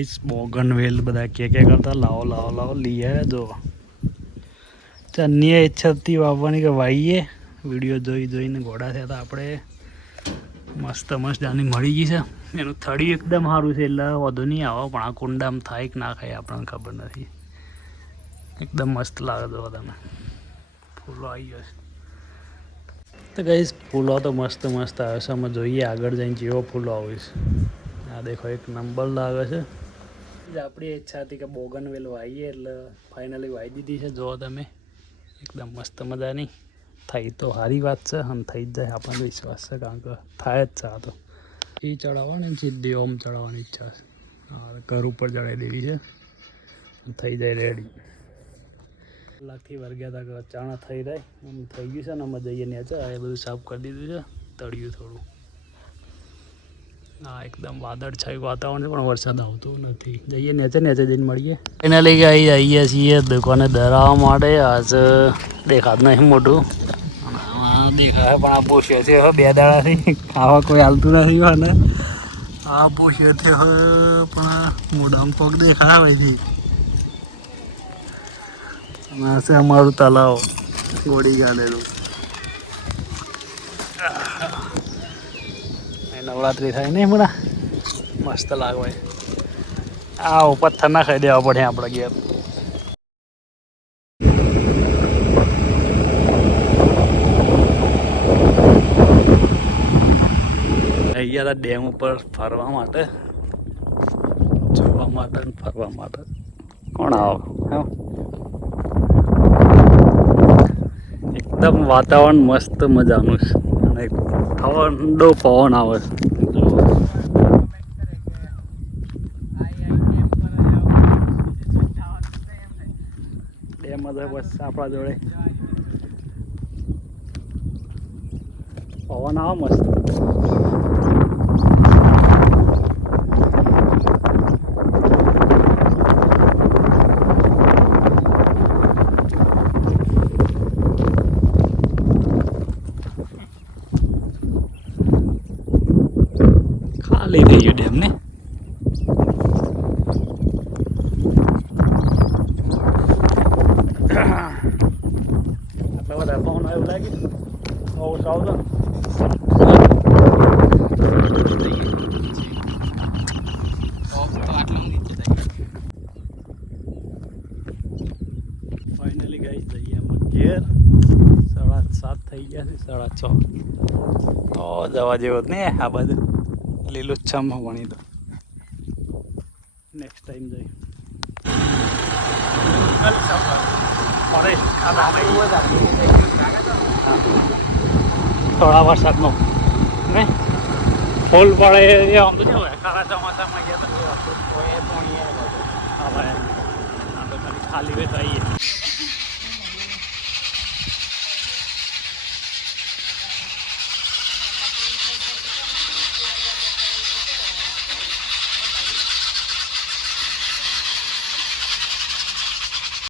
guys બોગનવેલ બધા કે કરતા લાવો લાવો લાવો લઈ આવ્યા જો ચન્નીએ ઈચ્છા હતી વાવવાની કે વાવીએ વિડીયો જોઈને ઘોડા થયા હતા આપણે મસ્ત મસ્ત આની મળી ગઈ છે એનું થડી એકદમ સારું છે એટલે વધુ નહીં આવો પણ આ કુંડામાં થાય કે ના ખાય આપણને ખબર નથી એકદમ મસ્ત લાગે તો તમે ફૂલો આવી ગયો છે તો ગાઈસ ફૂલો તો મસ્ત મસ્ત આવે છે અમે જોઈએ આગળ જઈને જેવો ફૂલો આવે છે આ દેખો એક નંબર લાગે છે આપણી ઈચ્છા હતી કે બોગનવેલ વાવીએ એટલે ફાઇનલી વાવી દીધી છે જુઓ તમે એકદમ મસ્ત મજાની થઈ તો સારી વાત છે અને થઈ જ જાય આપણને વિશ્વાસ છે કારણ કે થાય જ છે આ તો એ ચડાવવાની સીધી ઓમ ચડાવવાની ઈચ્છા છે ઘર ઉપર ચડાવી દેવી છે થઈ જાય રેડી કલાકથી વર્ગ્યા હતા કે અચાણા થઈ રહે એમ થઈ ગયું છે ને અમે જઈએ નેચે એ બધું સાફ કરી દીધું છે તળિયું થોડું હા એકદમ વાદળછાયું વાતાવરણ છે પણ વરસાદ આવતો નથી જઈએ નેચે જઈને મળીએ એના લઈ આવીએ છીએ દુકાને ધરાવવા માટે આજ દેખાત નહીં મોટું દેખાય પણ આ પોષે છે હવે 2 દાડાથી ખાવા કોઈ હાલતું નથી અને આ પોષે છે પણ મોઢામાં કોક દેખાય હોયથી આ છે અમારું તલાવ ગોળી ગાલેલું નવરાત્રી થાય નહીં હમણાં મસ્ત લાગવાય આ પથ્થર ના ખાઈ દેવા પડે આપણે ઘેર અહીંયા હતા ડેમ ઉપર ફરવા માટે જોવા માટે અને ફરવા માટે કોણ આવો એકદમ વાતાવરણ મસ્ત મજાનું છે અને ઠંડો પવન આવે છે ડેમ બસ આપણા જોડે પવન આવે મસ્ત ખાલી થઈ ગયું ડેમ ને આટલા બધા પવન એવું લાગે સાવધાન ફાઇનલી ગઈ જઈએ અમે ઘેર 7:30 થઈ ગયા છે 6:30 તો જવા જેવો જ ને આ બાજુ લીલુંછમ ભણી દો નેક્સ્ટ ટાઈમ જઈ થોડા વરસાદનો ને ફૂલ પડે આમ તો કેવું કાળા ચોમાસામાં ગયા તો હવે ખાલી વેત આવીએ